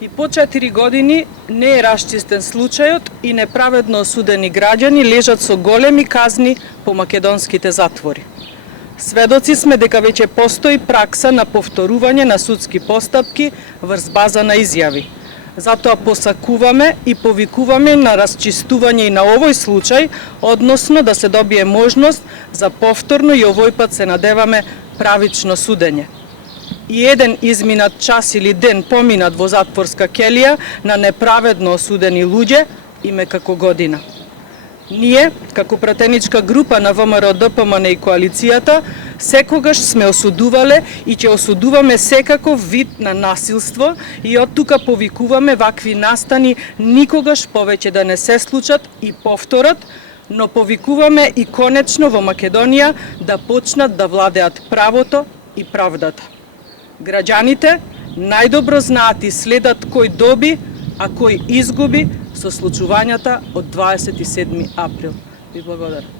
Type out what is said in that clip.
И по 4 години не е расчистен случајот и неправедно осудени граѓани лежат со големи казни по македонските затвори. Сведоци сме дека веќе постои пракса на повторување на судски постапки врз база на изјави. Затоа посакуваме и повикуваме на расчистување и на овој случај, односно да се добие можност за повторно и овој пат се надеваме правично судење. И еден изминат час или ден поминат во затворска келија на неправедно осудени луѓе име како година. Ние, како пратеничка група на ВМРО, ДПМН и коалицијата, секогаш сме осудувале и ќе осудуваме секаков вид на насилство и од тука повикуваме вакви настани никогаш повеќе да не се случат и повторат, но повикуваме и конечно во Македонија да почнат да владеат правото и правдата. Граѓаните најдобро знаат и следат кој доби, а кој изгуби со случувањата од 27 април. Ви благодарам.